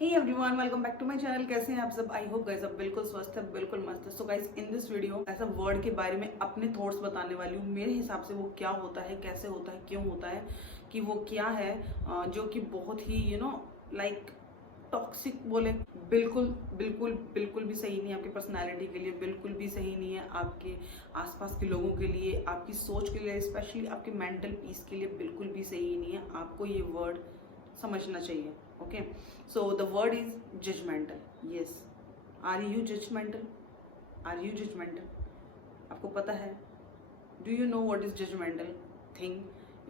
Hey everyone, welcome back to my channel. कैसे हैं आप सब? आई होप गाइस आप बिल्कुल स्वस्थ है, बिल्कुल मस्त है। So guys, in this video ऐसा वर्ड के बारे में अपने थॉट्स बताने वाली हूँ। मेरे हिसाब से वो क्या होता है, कैसे होता है, क्यों होता है, कि वो क्या है जो कि बहुत ही लाइक टॉक्सिक बोले। बिल्कुल बिल्कुल बिल्कुल भी सही नहीं है आपकी पर्सनैलिटी के लिए, बिल्कुल भी सही नहीं है आपके आसपास के लोगों के लिए, आपकी सोच के लिए, स्पेशली आपके मेंटल पीस के लिए बिल्कुल भी सही नहीं है। आपको ये वर्ड समझना चाहिए। Okay, so the word is judgmental. Yes, are you judgmental? Are you judgmental? आपको पता है? Do you know what is judgmental thing?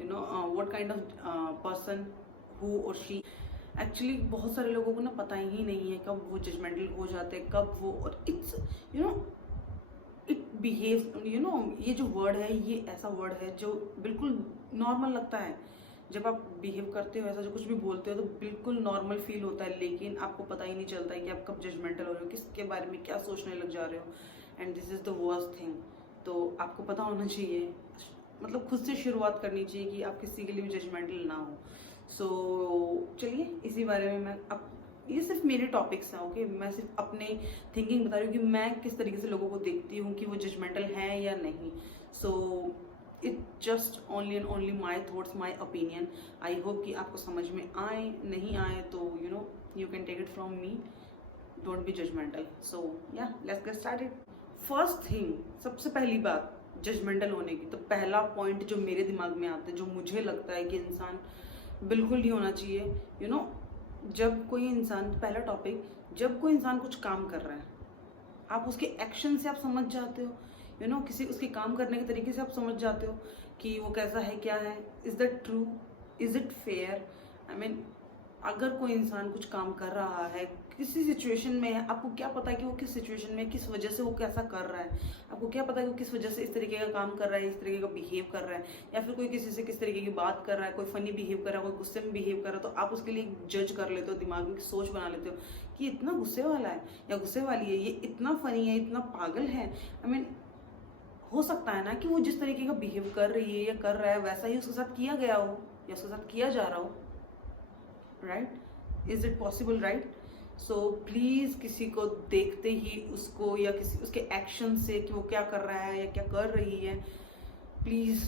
What kind of person who और शी। एक्चुअली बहुत सारे लोगों को ना पता ही नहीं है कब वो जजमेंटल हो जाते हैं, कब वो, और it's you know it behave ये जो वर्ड है, ये ऐसा वर्ड है जो बिल्कुल नॉर्मल लगता है। जब आप बिहेव करते हो ऐसा, जो कुछ भी बोलते हो तो बिल्कुल नॉर्मल फील होता है, लेकिन आपको पता ही नहीं चलता है कि आप कब जजमेंटल हो रहे हो, किसके बारे में क्या सोचने लग जा रहे हो। And this is the worst thing. तो आपको पता होना चाहिए, मतलब खुद से शुरुआत करनी चाहिए कि आप किसी के लिए भी जजमेंटल ना हो। सो चलिए इसी बारे में मैं अब, ये सिर्फ मेरे टॉपिक्स हैं। ओके, मैं सिर्फ अपने थिंकिंग बता रही हूँ कि मैं किस तरीके से लोगों को देखती हूँ कि वो जजमेंटल हैं या नहीं। So it just only and only my thoughts, my opinion. I hope कि आपको समझ में आए, नहीं आए तो you can take it from me. Don't be judgmental. So yeah let's get started. First thing, सबसे पहली बात जजमेंटल होने की, तो पहला पॉइंट जो मेरे दिमाग में आता है, जो मुझे लगता है कि इंसान बिल्कुल नहीं होना चाहिए। जब कोई इंसान, पहला टॉपिक, जब कोई इंसान कुछ काम कर रहा है, आप उसके एक्शन से आप समझ जाते हो। किसी उसके काम करने के तरीके से आप समझ जाते हो कि वो कैसा है, क्या है। Is that true? Is it fair? I mean, अगर कोई इंसान कुछ काम कर रहा है, किसी सिचुएशन में है, आपको क्या पता है कि वो किस सिचुएशन में, किस वजह से वो कैसा कर रहा है। आपको क्या पता है कि वो किस वजह से इस तरीके का काम कर रहा है, इस तरीके का बिहेव कर रहा है, या फिर कोई किसी से किस तरीके की बात कर रहा है, कोई फनी बिहेव कर रहा है, कोई गुस्से में बिहेव कर रहा है, तो आप उसके लिए जज कर लेते हो, दिमाग में सोच बना लेते हो कि इतना गुस्से वाला है या गुस्से वाली है, ये इतना फनी है, इतना पागल है। आई मीन, हो सकता है ना कि वो जिस तरीके का बिहेव कर रही है या कर रहा है वैसा ही उसके साथ किया गया हो या उसके साथ किया जा रहा हो। Right? Is it possible? Right? So please किसी को देखते ही उसको, या किसी उसके एक्शन से कि वो क्या कर रहा है या क्या कर रही है, प्लीज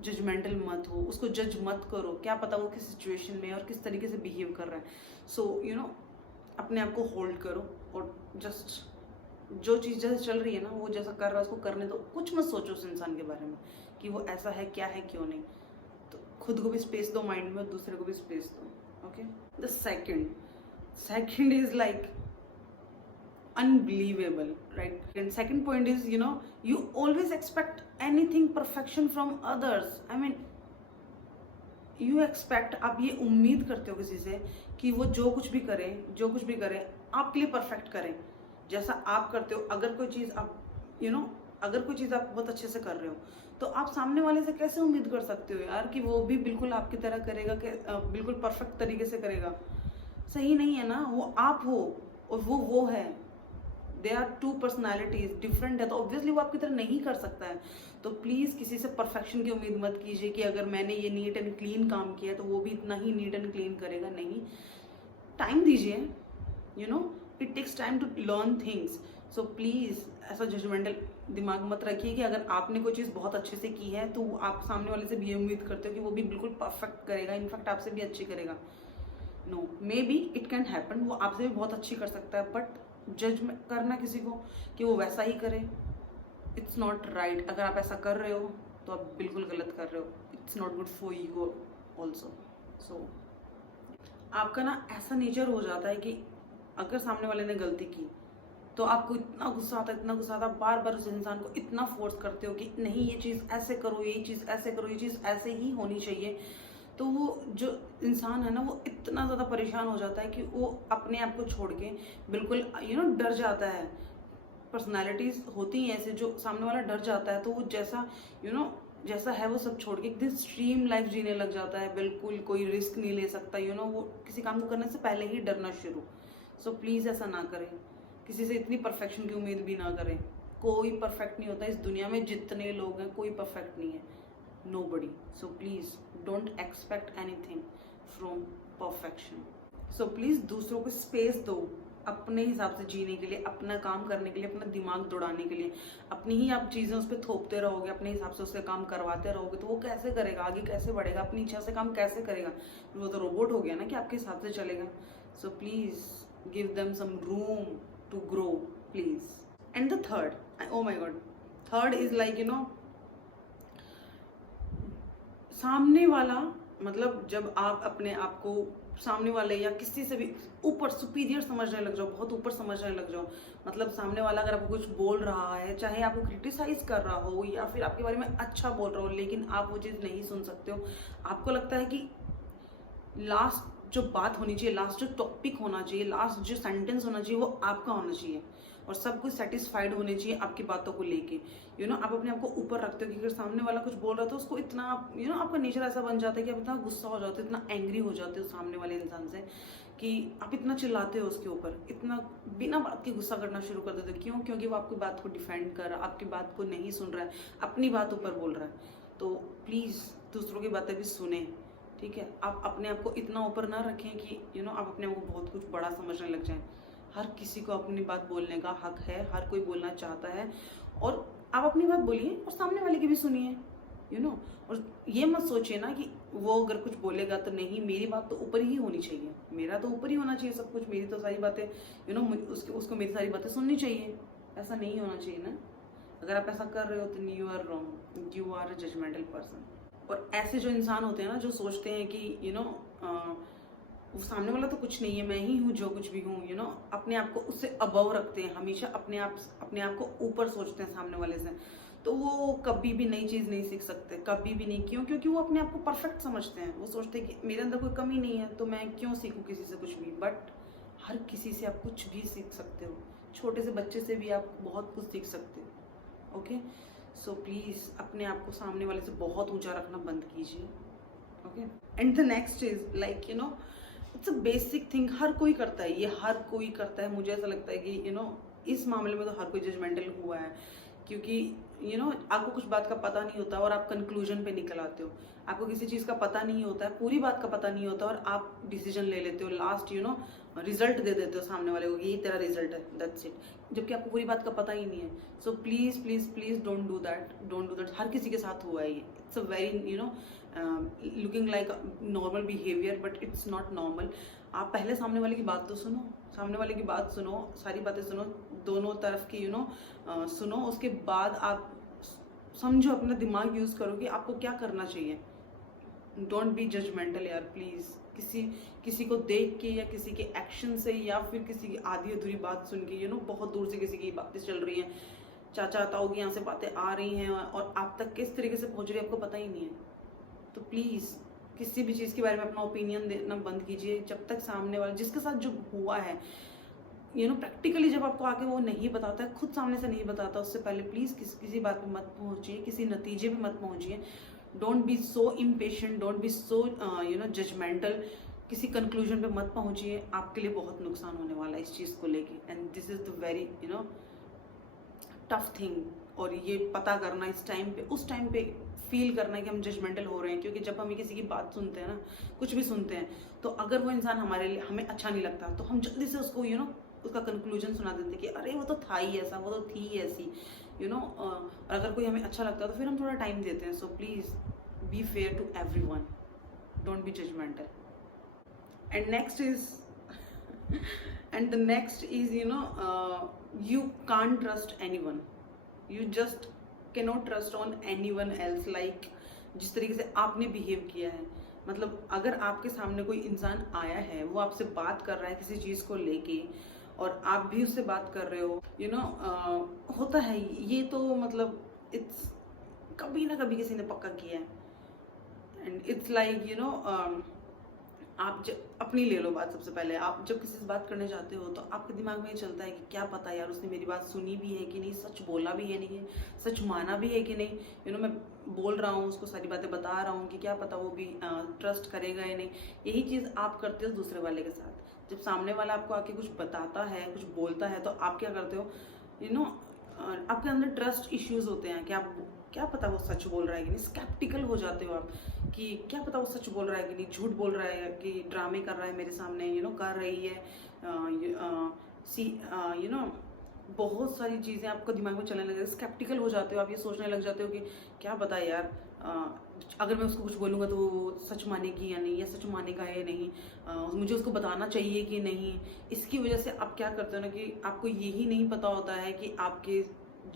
जजमेंटल मत हो, उसको जज मत करो। क्या पता वो किस सिचुएशन में और किस तरीके से बिहेव कर रहा है। सो अपने आप को होल्ड करो और जस्ट जो चीज़ जैसे चल रही है ना, वो जैसा कर रहा है उसको करने दो। कुछ मत सोचो उस इंसान के बारे में कि वो ऐसा है, क्या है, क्यों नहीं। तो खुद को भी स्पेस दो माइंड में, दूसरे को भी स्पेस दो। Okay, the second is like unbelievable, right? And second point is, you always expect anything perfection from others. I mean, you expect, आप ये उम्मीद करते हो किसी से कि वो जो कुछ भी करे आपके लिए परफेक्ट करें जैसा आप करते हो। अगर कोई चीज़ आप अगर कोई चीज़ आप बहुत अच्छे से कर रहे हो, तो आप सामने वाले से कैसे उम्मीद कर सकते हो यार कि वो भी बिल्कुल आपकी तरह करेगा, कि बिल्कुल परफेक्ट तरीके से करेगा? सही नहीं है ना। वो आप हो और वो है। They are two personalities, different है, तो ऑब्वियसली वो आपकी तरह नहीं कर सकता है। तो प्लीज़ किसी से परफेक्शन की उम्मीद मत कीजिए कि अगर मैंने ये नीट एंड क्लीन काम किया तो वो भी इतना ही नीट एंड क्लीन करेगा। नहीं, टाइम दीजिए। It takes time to learn things. So please ऐसा जजमेंटल दिमाग मत रखिए कि अगर आपने कोई चीज़ बहुत अच्छे से की है तो आप सामने वाले से भी ये उम्मीद करते हो कि वो भी बिल्कुल परफेक्ट करेगा, इनफैक्ट आपसे भी अच्छी करेगा। No, maybe it can happen, वो आपसे भी बहुत अच्छी कर सकता है, बट जज करना किसी को कि वो वैसा ही करे, इट्स नॉट राइट। अगर आप ऐसा कर रहे हो तो आप बिल्कुल गलत कर रहे हो। It's not good for ego also. So आपका ना ऐसा नेचर हो जाता है कि अगर सामने वाले ने गलती की तो आपको इतना गुस्सा आता है, इतना गुस्सा आता है, बार बार उस इंसान को इतना फोर्स करते हो कि नहीं, ये चीज़ ऐसे करो, ये चीज़ ऐसे करो, ये चीज़ ऐसे ही होनी चाहिए। तो वो जो इंसान है ना, वो इतना ज़्यादा परेशान हो जाता है कि वो अपने आप को छोड़ के बिल्कुल डर जाता है। पर्सनैलिटीज़ होती हैं ऐसे, जो सामने वाला डर जाता है तो वो जैसा है वो सब छोड़ के एकदम स्ट्रीम लाइफ जीने लग जाता है। बिल्कुल कोई रिस्क नहीं ले सकता। वो किसी काम को करने से पहले ही डरना शुरू। सो प्लीज़ ऐसा ना करें, किसी से इतनी परफेक्शन की उम्मीद भी ना करें। कोई परफेक्ट नहीं होता इस दुनिया में, जितने लोग हैं कोई परफेक्ट नहीं है, nobody. So please don't expect anything from perfection. So please दूसरों को स्पेस दो अपने हिसाब से जीने के लिए, अपना काम करने के लिए, अपना दिमाग दौड़ाने के लिए। अपनी ही आप चीजें उस पर थोपते रहोगे, अपने हिसाब से उससे काम करवाते रहोगे, तो वो कैसे करेगा, आगे कैसे बढ़ेगा, अपनी इच्छा से काम कैसे करेगा? वो तो रोबोट हो गया ना कि आपके हिसाब से चलेगा। So please give them some room to grow please. And the third, oh my god, third is like सामने वाला, मतलब जब आप अपने आप को सामने वाले या किसी से भी ऊपर सुपीरियर समझने लग जाओ, बहुत ऊपर समझने लग जाओ, मतलब सामने वाला अगर आपको कुछ बोल रहा है, चाहे आपको क्रिटिसाइज कर रहा हो या फिर आपके बारे में अच्छा बोल रहा हो, लेकिन आप वो चीज़ नहीं सुन सकते हो, आपको लगता है कि लास्ट जो बात होनी चाहिए, लास्ट जो टॉपिक होना चाहिए, लास्ट जो सेंटेंस होना चाहिए वो आपका होना चाहिए और सब कुछ सेटिस्फाइड होने चाहिए आपकी बातों को लेके। आप अपने आप को ऊपर रखते हो कि अगर सामने वाला कुछ बोल रहा है तो उसको इतना आपका नेचर ऐसा बन जाता है कि आप इतना गुस्सा हो जाते हो, इतना एंग्री हो जाते हो सामने वाले इंसान से कि आप इतना चिल्लाते हो उसके ऊपर, इतना बिना बात के गुस्सा करना शुरू कर देते हो। क्यों? क्योंकि वो आपकी बात को डिफेंड कर रहा है, आपकी बात को नहीं सुन रहा है, अपनी बात ऊपर बोल रहा है। तो प्लीज़ दूसरों की बातें भी सुने, ठीक है? आप अपने आप को इतना ऊपर ना रखें कि आप अपने आप को बहुत कुछ बड़ा समझने लग जाएं। हर किसी को अपनी बात बोलने का हक है, हर कोई बोलना चाहता है और आप अपनी बात बोलिए और सामने वाले की भी सुनिए, और ये मत सोचिए ना कि वो अगर कुछ बोलेगा तो नहीं, मेरी बात तो ऊपर ही होनी चाहिए, मेरा तो ऊपर ही होना चाहिए सब कुछ, मेरी तो सारी बातें उसको मेरी सारी बातें सुननी चाहिए। ऐसा नहीं होना चाहिए ना। अगर आप ऐसा कर रहे हो तो you are wrong, you are a judgmental person. और ऐसे जो इंसान होते हैं ना, जो सोचते हैं कि वो सामने वाला तो कुछ नहीं है, मैं ही हूँ जो कुछ भी हूँ, अपने आप को उससे अबव रखते हैं, हमेशा अपने आप को ऊपर सोचते हैं सामने वाले से, तो वो कभी भी नई चीज़ नहीं सीख सकते, कभी भी नहीं। क्यों? क्योंकि वो अपने आप को परफेक्ट समझते हैं। वो सोचते हैं कि मेरे अंदर कोई कमी नहीं है तो मैं क्यों सीखूं किसी से कुछ भी। बट हर किसी से आप कुछ भी सीख सकते हो, छोटे से बच्चे से भी आप बहुत कुछ सीख सकते हो। ओके, सो प्लीज़ अपने आप को सामने वाले से बहुत ऊंचा रखना बंद कीजिए। Okay, and the next is like it's a basic thing, हर कोई करता है, ये हर कोई करता है। मुझे ऐसा लगता है कि इस मामले में तो हर कोई जजमेंटल हुआ है, क्योंकि आपको कुछ बात का पता नहीं होता और आप कंक्लूजन पे निकल आते हो। आपको किसी चीज़ का पता नहीं होता है, पूरी बात का पता नहीं होता और आप डिसीजन ले लेते हो, लास्ट रिजल्ट दे देते हो सामने वाले को, यही तेरा रिजल्ट है, दैट्स इट, जबकि आपको पूरी बात का पता ही नहीं है। So please please please don't do that. हर किसी के साथ हुआ है ये। It's a very looking like normal behaviour, but it's not normal. आप पहले सामने वाले की बात तो सुनो, सामने वाले की बात सुनो, सारी बातें सुनो, दोनों तरफ की सुनो, उसके बाद आप समझो, अपना दिमाग यूज करो कि आपको क्या करना चाहिए। डोंट बी जजमेंटल यार प्लीज। किसी को देख के या किसी के एक्शन से या फिर किसी की आधी अधूरी बात सुन के बहुत दूर से किसी की बातें चल रही हैं, चाचा ताऊ की यहाँ से बातें आ रही हैं और आप तक किस तरीके से पहुंच रही है आपको पता ही नहीं है। तो प्लीज किसी भी चीज़ के बारे में अपना ओपिनियन देना बंद कीजिए जब तक सामने वाले जिसके साथ जो हुआ है प्रैक्टिकली जब आपको आके वो नहीं बताता है, खुद सामने से नहीं बताता, उससे पहले प्लीज किसी बात पे मत पहुंचिए, किसी नतीजे पे मत पहुंचिए। Don't be so impatient, don't be so judgmental. किसी कंक्लूजन पे मत पहुंचिए, आपके लिए बहुत नुकसान होने वाला है इस चीज़ को लेके। And this is the very tough thing. और ये पता करना इस टाइम पे, उस टाइम पे फील करना है कि हम जजमेंटल हो रहे हैं, क्योंकि जब हम किसी की बात सुनते हैं ना, कुछ भी सुनते हैं, तो अगर वो इंसान हमें अच्छा नहीं लगता तो हम जल्दी से उसको उसका कंक्लूजन सुना देते कि अरे वो तो था ही ऐसा, वो तो थी ऐसी, और अगर कोई हमें अच्छा लगता है तो फिर हम थोड़ा टाइम देते हैं। So please be fair to everyone, don't be judgmental. And next is you can't trust anyone, you just cannot trust on anyone else। like जिस तरीके से आपने बिहेव किया है, मतलब अगर आपके सामने कोई इंसान आया है, वो आपसे बात कर रहा है किसी चीज़ को लेके और आप भी उससे बात कर रहे हो, होता है ये, तो मतलब इट्स कभी ना कभी किसी ने पक्का किया है। एंड इट्स लाइक आप जब अपनी ले लो बात, सबसे पहले आप जब किसी से बात करने जाते हो तो आपके दिमाग में ये चलता है कि क्या पता यार उसने मेरी बात सुनी भी है कि नहीं, सच बोला भी है नहीं है, सच माना भी है कि नहीं, मैं बोल रहा हूँ उसको सारी बातें बता रहा हूँ कि क्या पता वो भी ट्रस्ट करेगा या नहीं। यही चीज़ आप करते हो दूसरे वाले के साथ। जब सामने वाला आपको आके कुछ बताता है, कुछ बोलता है, तो आप क्या करते हो, आपके अंदर ट्रस्ट इश्यूज होते हैं कि आप क्या पता वो सच बोल रहा है कि नहीं, स्केप्टिकल हो जाते हो आप कि क्या पता वो सच बोल रहा है कि नहीं, झूठ बोल रहा है कि ड्रामे कर रहा है मेरे सामने, कर रही है। बहुत सारी चीज़ें आपको दिमाग में चलने लगे, स्केप्टिकल हो जाते हो, आप ये सोचने लग जाते हो कि क्या पता यार, अगर मैं उसको कुछ बोलूँगा तो वो सच मानेगी या नहीं, या सच मानेगा या नहीं, मुझे उसको बताना चाहिए कि नहीं। इसकी वजह से आप क्या करते हो ना कि आपको यही नहीं पता होता है कि आपके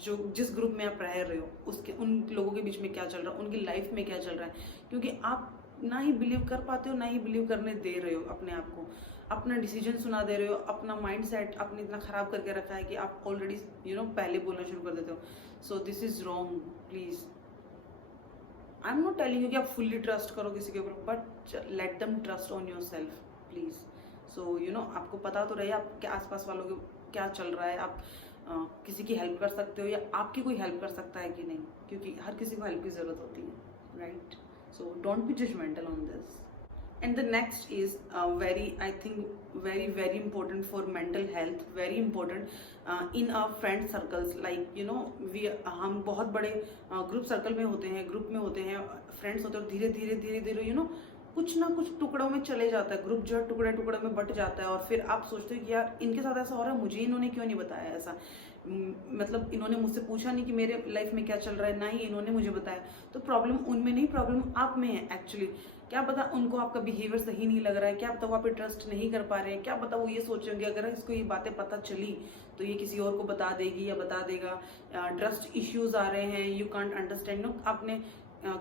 जो जिस ग्रुप में आप रह रहे हो उसके उन लोगों के बीच में क्या चल रहा है, उनकी लाइफ में क्या चल रहा है, क्योंकि आप ना ही बिलीव कर पाते हो, ना ही बिलीव करने दे रहे हो अपने आप को। अपना डिसीजन सुना दे रहे हो, अपना माइंड सेट आपने इतना खराब करके रखा है कि आप ऑलरेडी पहले बोलना शुरू कर देते हो। So this is wrong. Please, I am not telling you कि आप फुल्ली ट्रस्ट करो किसी के ऊपर, but let them trust on yourself please. So आपको पता तो रहे आपके आसपास वालों के क्या चल रहा है, आप किसी की हेल्प कर सकते हो या आपकी कोई हेल्प कर सकता है कि नहीं, क्योंकि हर किसी को हेल्प की ज़रूरत होती है, right? So don't be judgmental on this. And the next is I think very important for mental health, very important in our friend circles, like हम बहुत बड़े ग्रुप सर्कल में होते हैं, ग्रुप में होते हैं, फ्रेंड्स होते हैं, धीरे धीरे कुछ ना कुछ टुकड़ों में चले जाता है, ग्रुप जो है टुकड़े टुकड़े में बट जाता है, और फिर आप सोचते हो कि यार इनके साथ ऐसा हो रहा है, मुझे इन्होंने क्यों नहीं बताया ऐसा, मतलब इन्होंने मुझसे पूछा नहीं कि मेरे लाइफ में क्या चल रहा है, ना ही इन्होंने मुझे बताया। तो प्रॉब्लम उनमें नहीं, प्रॉब्लम आप में है एक्चुअली। क्या पता उनको आपका बिहेवियर सही नहीं लग रहा है, क्या पता वो आप पे ट्रस्ट नहीं कर पा रहे हैं, क्या पता वो ये सोच रहे होंगे अगर इसको ये बातें पता चली तो ये किसी और को बता देगी या बता देगा। ट्रस्ट इश्यूज आ रहे हैं, यू कांट अंडरस्टैंड, आपने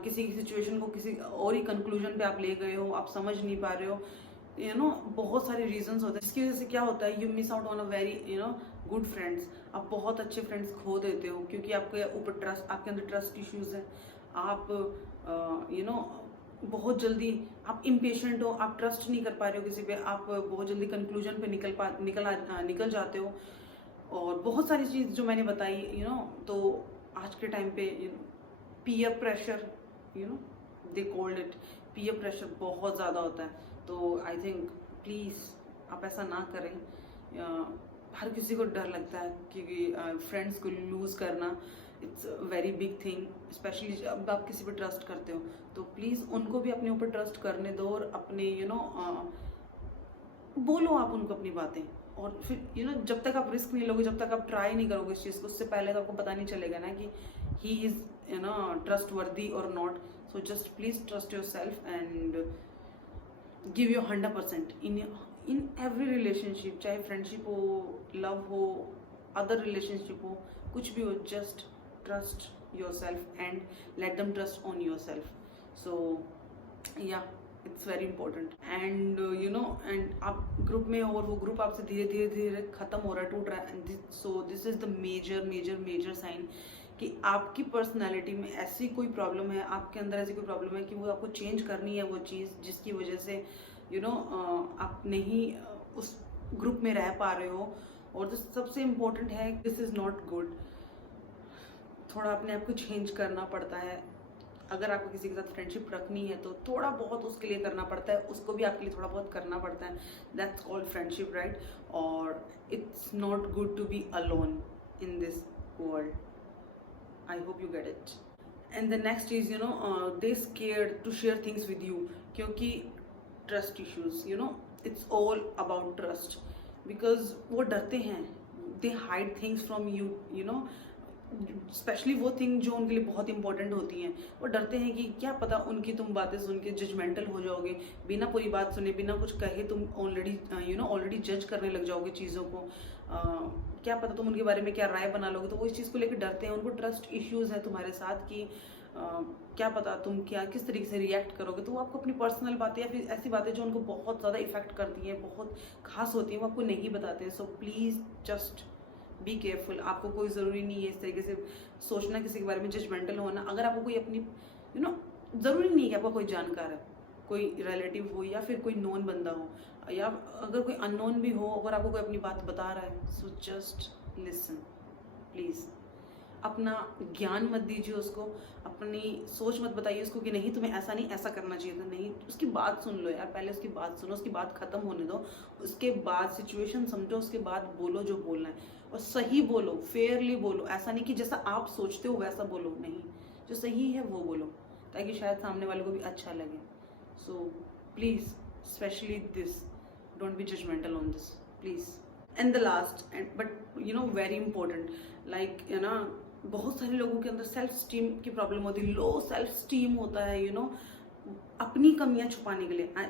किसी की सिचुएशन को किसी और ही कंक्लूजन पे आप ले गए हो, आप समझ नहीं पा रहे हो, बहुत सारे रीजंस होते हैं जिसकी वजह से क्या होता है, you miss out on a very good friends. आप बहुत अच्छे फ्रेंड्स खो देते हो क्योंकि आपके ऊपर ट्रस्ट, आपके अंदर ट्रस्ट इश्यूज हैं। आप बहुत जल्दी आप इम्पेशेंट हो, आप ट्रस्ट नहीं कर पा रहे हो किसी पे, आप बहुत जल्दी कंक्लूजन पे निकल जाते हो। और बहुत सारी चीज़ जो मैंने बताई तो आज के टाइम पे peer pressure, they called it peer pressure, बहुत ज़्यादा होता है। तो आई थिंक प्लीज़ आप ऐसा ना करें। हर किसी को डर लगता है क्योंकि फ्रेंड्स को लूज़ करना it's very big thing, specially जब आप किसी पे ट्रस्ट करते हो। तो प्लीज़ उनको भी अपने ऊपर ट्रस्ट करने दो और अपने बोलो आप उनको अपनी बातें। और फिर जब तक आप रिस्क नहीं लोगे, जब तक आप ट्राई नहीं करोगे इस चीज़ को, उससे पहले तो आपको पता नहीं चलेगा ना कि ही इज़ ट्रस्ट वर्दी और not. So just please trust yourself and give your 100% in every relationship, चाहे फ्रेंडशिप हो, लव हो, अदर रिलेशनशिप हो, कुछ भी हो, just trust yourself and let them trust on yourself. So yeah it's very important. And and आप group में हो और वो ग्रुप आपसे धीरे धीरे खत्म हो रहा है, टूट रहा है। So this is the major sign कि आपकी पर्सनैलिटी में ऐसी कोई प्रॉब्लम है, आपके अंदर ऐसी कोई प्रॉब्लम है कि वो आपको चेंज करनी है, वो चीज़ जिसकी वजह से आप नहीं उस ग्रुप में रह पा रहे हो। और जो सबसे इम्पोर्टेंट है, दिस इज़ नॉट गुड। थोड़ा अपने आप को चेंज करना पड़ता है। अगर आपको किसी के साथ फ्रेंडशिप रखनी है तो थोड़ा बहुत उसके लिए करना पड़ता है, उसको भी आपके लिए थोड़ा बहुत करना पड़ता है। That's called friendship, right? और it's not good to be alone in this world. I hope you get it. And the next is they scared to share things with you क्योंकि trust issues, it's all about trust because वो डरते हैं, they hide things from you, specially वो thing जो उनके लिए बहुत important होती हैं। वो डरते हैं कि क्या पता उनकी तुम बातें सुन के जजमेंटल हो जाओगे, बिना पूरी बात सुने, बिना कुछ कहे तुम ऑलरेडी जज करने लग जाओगे चीज़ों को। क्या पता तुम उनके बारे में क्या राय बना लोगे। तो वो इस चीज़ को लेकर डरते हैं, उनको ट्रस्ट इश्यूज है तुम्हारे साथ कि क्या पता तुम किस तरीके से रिएक्ट करोगे। तो वो आपको अपनी पर्सनल बातें या फिर ऐसी बातें जो उनको बहुत ज़्यादा इफेक्ट करती हैं, बहुत खास होती हैं, वो आपको नहीं बताते हैं। So please just be careful. आपको कोई ज़रूरी नहीं है इस तरीके से सोचना, किसी के बारे में जजमेंटल होना। अगर आपको कोई अपनी ज़रूरी नहीं है कि आपका कोई जानकार है, कोई रिलेटिव हो या फिर कोई नोन बंदा हो, या अगर कोई अननोन भी हो, अगर आपको कोई अपनी बात बता रहा है, सो जस्ट लिसन प्लीज़। अपना ज्ञान मत दीजिए उसको, अपनी सोच मत बताइए उसको कि नहीं तुम्हें ऐसा नहीं ऐसा करना चाहिए था। नहीं, उसकी बात सुन लो यार, पहले उसकी बात सुनो, उसकी बात खत्म होने दो, उसके बाद सिचुएशन समझो, उसके बाद बोलो जो बोलना है। और सही बोलो, फेयरली बोलो, ऐसा नहीं कि जैसा आप सोचते हो वैसा बोलो, नहीं, जो सही है वो बोलो, ताकि शायद सामने वाले को भी अच्छा लगे। So please specially this, don't be judgmental on this please. And the last and but you know very important, like you ना बहुत सारे लोगों के अंदर सेल्फ स्टीम की प्रॉब्लम होती है, लो सेल्फ स्टीम होता है, यू नो अपनी कमियां छुपाने के लिए, आई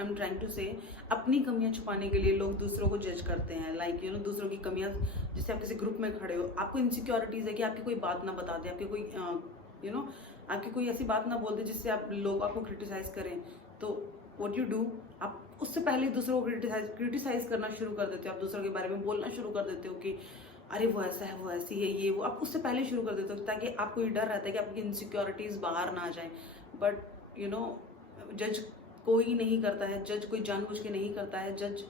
एम ट्राइंग टू से अपनी कमियां छुपाने के लिए लोग दूसरों को जज करते हैं। लाइक यू नो दूसरों की कमियां, जैसे आप किसी ग्रुप में खड़े हो, आपको इनसिक्योरिटीज है कि आपकी कोई बात ना बता दे, आपकी कोई यू नो आपकी कोई ऐसी बात ना बोल दे जिससे आप लोग आपको क्रिटिसाइज करें। तो व्हाट यू डू, आप उससे पहले दूसरों को क्रिटिसाइज करना शुरू कर देते हो, आप दूसरों के बारे में बोलना शुरू कर देते हो कि अरे वो ऐसा है, वो ऐसी है, ये वो, आप उससे पहले शुरू कर देते हो ताकि आपको ये डर रहता है कि आपकी इनसिक्योरिटीज बाहर ना आ जाए। बट यू नो जज कोई नहीं करता है, जज कोई जानबूझ के नहीं करता है, जज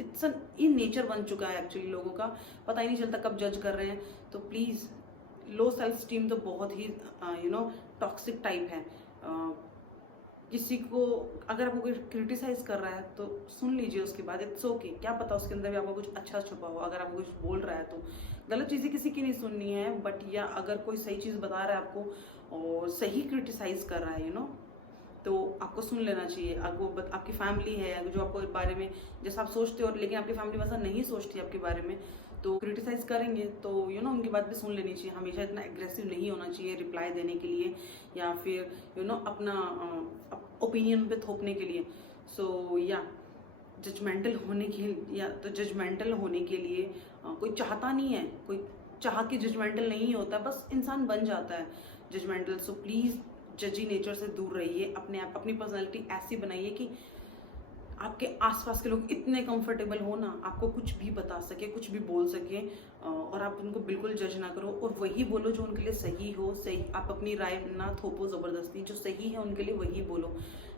इट्स इन नेचर बन चुका है एक्चुअली लोगों का, पता ही नहीं चलता कब जज कर रहे हैं। तो प्लीज़, लो सेल्फ स्टीम तो बहुत ही यू नो टॉक्सिक टाइप है। किसी को अगर आपको कोई क्रिटिसाइज कर रहा है तो सुन लीजिए, उसके बाद इट्स ओके, क्या पता उसके अंदर भी आपको कुछ अच्छा छुपा हो। अगर आपको कुछ बोल रहा है तो गलत चीज़ें किसी की नहीं सुननी है, बट या अगर कोई सही चीज़ बता रहा है आपको और सही क्रिटिसाइज कर रहा है, यू नो, तो आपको सुन लेना चाहिए। आपको आपकी फैमिली है जो आपको बारे में जैसा आप सोचते हो, लेकिन आपकी फैमिली वैसा नहीं सोचती आपके बारे में, तो क्रिटिसाइज करेंगे तो यू नो उनकी बात भी सुन लेनी चाहिए। हमेशा इतना एग्रेसिव नहीं होना चाहिए रिप्लाई देने के लिए या फिर यू नो अपना ओपिनियन पे थोपने के लिए। सो या जजमेंटल होने के या तो जजमेंटल होने के लिए कोई चाहता नहीं है, कोई चाह के जजमेंटल नहीं होता, बस इंसान बन जाता है जजमेंटल। सो प्लीज़ जजी नेचर से दूर रहिए, अपने आप अपनी पर्सनैलिटी ऐसी बनाइए कि आपके आसपास के लोग इतने कंफर्टेबल हो ना, आपको कुछ भी बता सके, कुछ भी बोल सके, और आप उनको बिल्कुल जज ना करो और वही बोलो जो उनके लिए सही हो। सही, आप अपनी राय ना थोपो ज़बरदस्ती, जो सही है उनके लिए वही बोलो।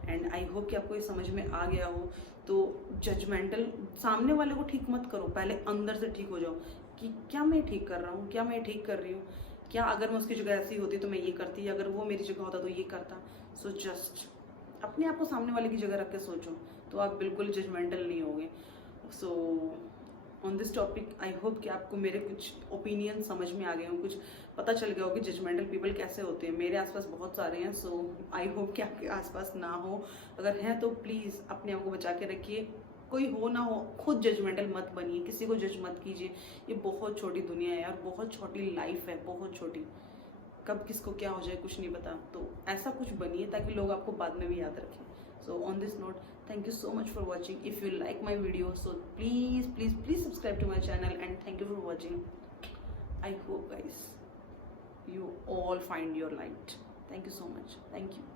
एंड आई होप कि आपको ये समझ में आ गया हो। तो जजमेंटल सामने वाले को ठीक मत करो, पहले अंदर से ठीक हो जाओ कि क्या मैं ठीक कर रहा हूँ, क्या मैं ठीक कर रही हूँ, क्या अगर मैं उसकी जगह ऐसी होती तो मैं ये करती, अगर वो मेरी जगह होता तो ये करता। सो जस्ट अपने आप को सामने वाले की जगह रख के सोचो, तो आप बिल्कुल जजमेंटल नहीं होगे। So on this topic I hope कि आपको मेरे कुछ ओपिनियन समझ में आ गए हों, कुछ पता चल गया हो कि जजमेंटल पीपल कैसे होते हैं। मेरे आसपास बहुत सारे हैं, सो आई होप कि आपके आसपास ना हो। अगर हैं तो प्लीज़ अपने आप को बचा के रखिए, कोई हो ना हो खुद जजमेंटल मत बनिए, किसी को जज मत कीजिए। ये बहुत छोटी दुनिया है यार, बहुत छोटी लाइफ है, बहुत छोटी, कब किसको क्या हो जाए कुछ नहीं पता। तो ऐसा कुछ बनिए ताकि लोग आपको बाद में भी याद रखें। So on this note, thank you so much for watching. If you like my video, so please subscribe to my channel, and thank you for watching. I hope guys you all find your light. Thank you so much. Thank you.